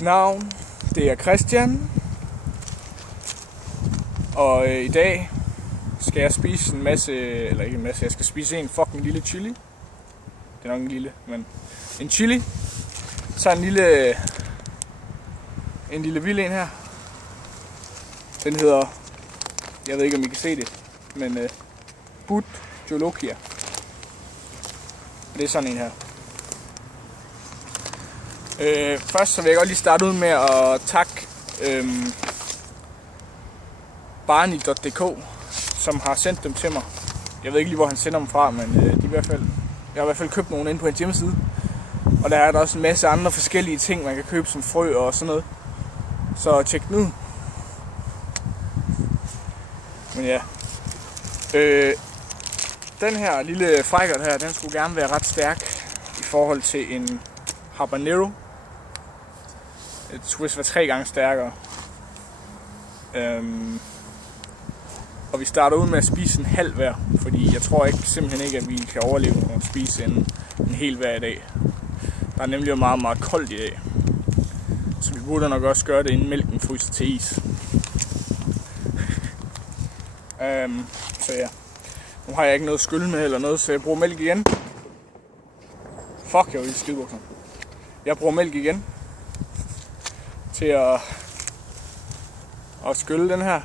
Mit navn, det er Christian, og i dag skal jeg spise en masse, eller ikke en masse, jeg skal spise en fucking lille chili. Det er nok en lille, men en chili. Så en lille vild en her. Den hedder, jeg ved ikke om I kan se det, men Bhut Jolokia. Det er sådan en her. Først så vil jeg godt lige starte ud med at takke Barney.dk, som har sendt dem til mig. Jeg ved ikke lige hvor han sender dem fra, men de i hvert fald, jeg har i hvert fald købt nogle inde på en hjemmeside. Og der er der også en masse andre forskellige ting man kan købe som frø og sådan noget. Så tjek den ud. Men ja. Den her lille frækkert her, den skulle gerne være ret stærk i forhold til en habanero. Jeg skulle vist være 3 gange stærkere. Og vi starter ud med at spise en halv hver, fordi jeg tror simpelthen ikke, at vi kan overleve at spise en hel hver i dag. Der er nemlig meget, meget koldt i dag. Så vi burde nok også gøre det, inden mælken fryser til is. Så ja. Nu har jeg ikke noget skyld med eller noget, så jeg bruger mælk igen. Fuck, jeg var i skidebukserne. Jeg bruger mælk igen. Til at skylle den her.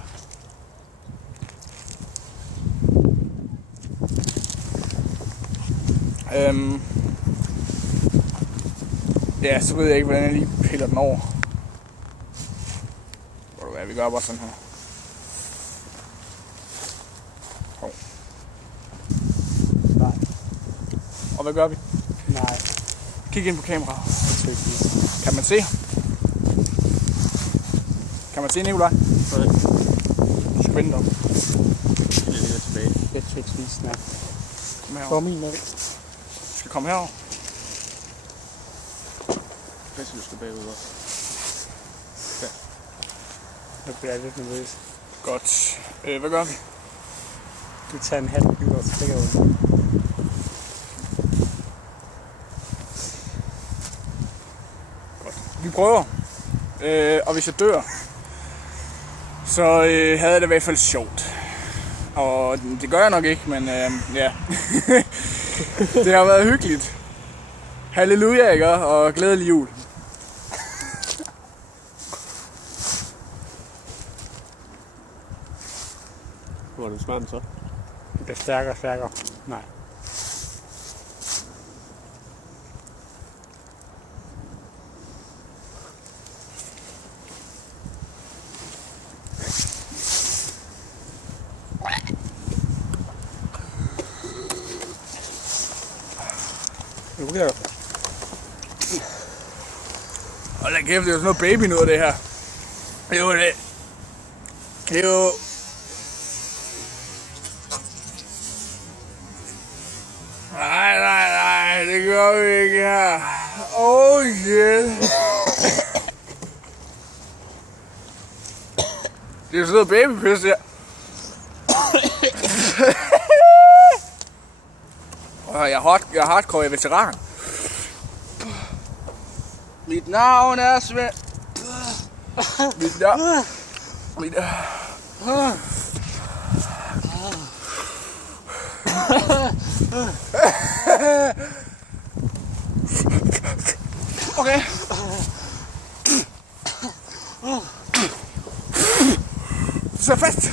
Ja, så ved jeg ikke, hvordan jeg lige piller den over. Hvor du hvad, vi gør bare sådan her. Hov. Nej. Og hvad gør vi? Nej. Kig ind på kameraet. Kan man se? Kan man se Nikolaj? Nej. Du skal vente op. Jeg er lidt tilbage. Jeg skal ikke spise den her. Kom herover. Hvor min mælk? Du skal komme herover. Hvis du skal bagud også. Ja. Nu bliver jeg lidt nervøs. Godt. Hvad gør vi? Du tager en halv bid og stikker ud. Godt. Vi prøver. Og hvis jeg dør, så havde jeg det i hvert fald sjovt. Og det gør jeg nok ikke, men ja. Det har været hyggeligt. Halleluja, ikke? Og glædelig jul. Hvordan smager den så? Det bliver stærkere og stærkere. Nej. Nu bliver det. Hold da kæft, det er jo sådan noget baby noget det her. Det er jo det. Det er jo... Nej, det gør vi ikke her. Oh yeah. Det er sådan noget babypis her. Jeg er hardcore, jeg er veteran. Mit navn er Svend. Okay. Så fast.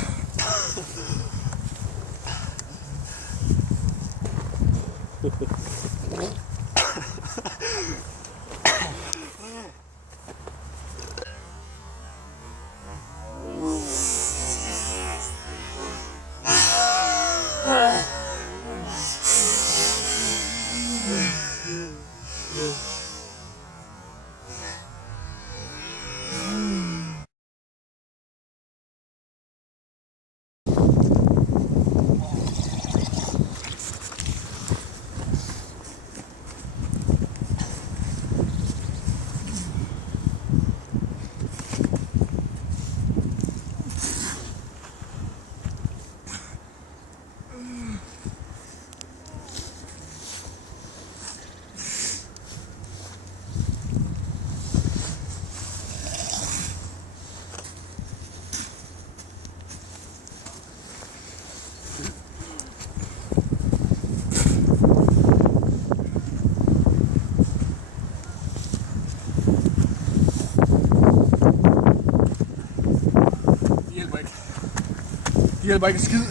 De hjælper ikke skid.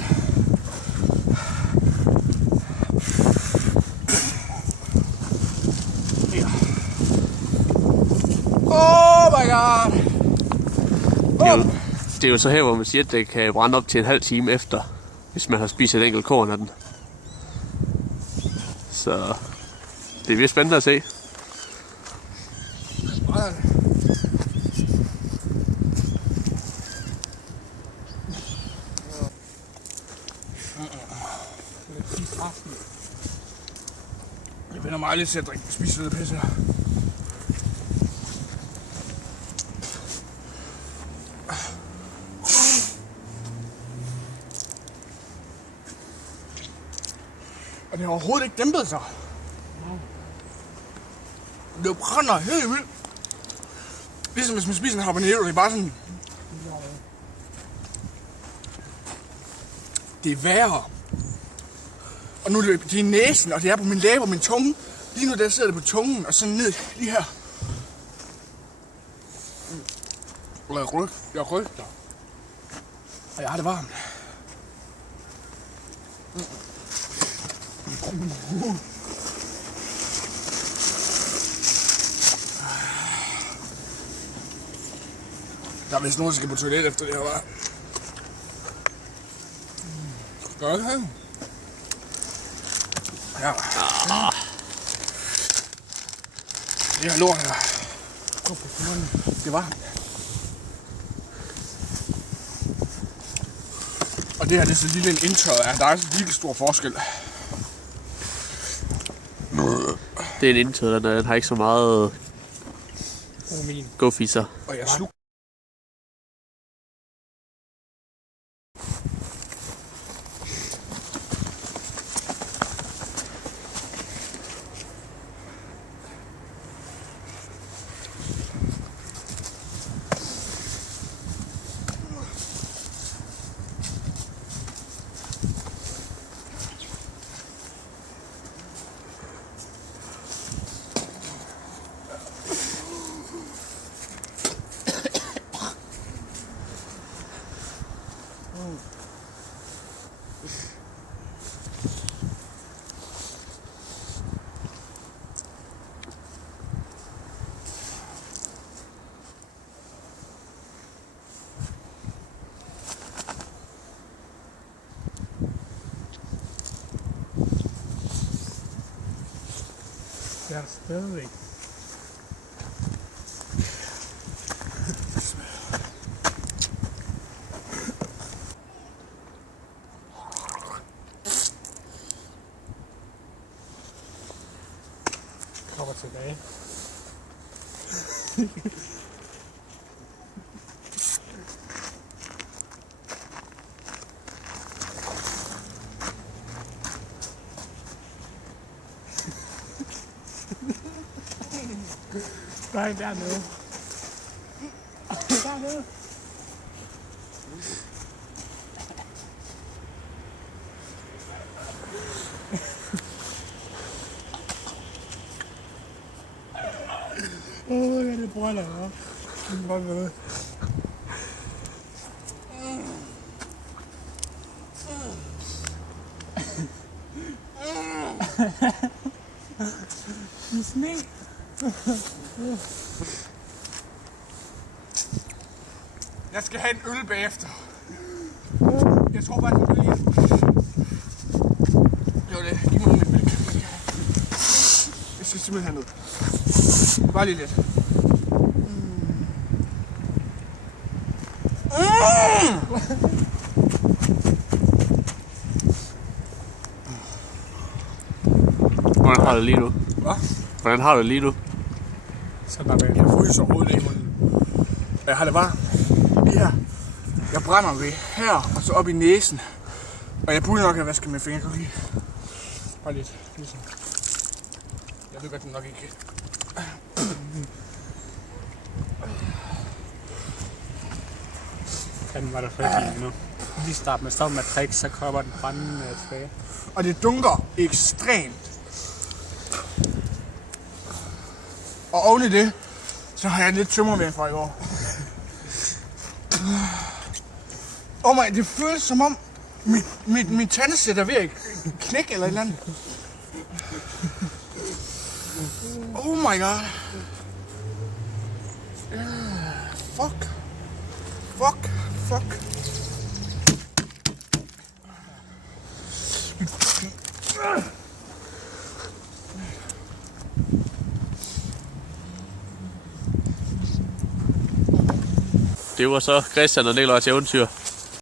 Ja. Oh my god! Det er jo så her, hvor man siger, at det kan brænde op til en halv time efter, hvis man har spist et enkelt korn af den. Så det er virkelig spændende at se. Jeg vender mig aldrig til at spise lidt pisse her. Og det har overhovedet ikke dæmpet sig. Det brænder helt vildt. Ligesom hvis man spiser en habanero, det er bare sådan... Det er værre. Og nu er det i næsen, og det er på min læbe og min tunge. Lige nu der sidder det på tungen, og sådan ned lige her. Og jeg rygter. Og jeg har det varmt. Der er vist nogen, der skal på toilet efter det her, hva'? Gør det her? Ja. Det her lort her. Det var. Og det her det er så lille en indtørret af. Der er altså virkelig stor forskel. Det er en indtørret, den har ikke så meget go-fisser. Og jeg slug. Det er stadigvæk. Kommer tilbage. Nej, dernede. Dernede. Det brænder op. Det er godt ved. Det er sne. Jeg skal have en øl bagefter. Jeg tror bare, at den øl igen. Det var det. Giv mig noget mælk. Jeg skal simpelthen have noget. Bare lige lidt. Hvordan har du det lige nu? Hvad? Hvordan har du det lige nu? Så bare væk. Jeg fryser overhovedet ikke i munden. Jeg har det varmt. Lige her. Jeg brænder ved her, og så op i næsen. Og jeg burde nok have vasket med fingre lige. Bare lidt. Ligesom. Jeg ved godt, den nok ikke. Den var der færdig nu. Lige start med stoppen med tricks, så kommer den brændende tilbage. Og det dunker ekstremt. Og oven i det, så har jeg lidt tømmermænd fra i år. Oh my, det føles som om, Min tandsæt er ved at knække eller et eller andet. Oh my god. Fuck. Det var så Christian og Nikolajs eventyr.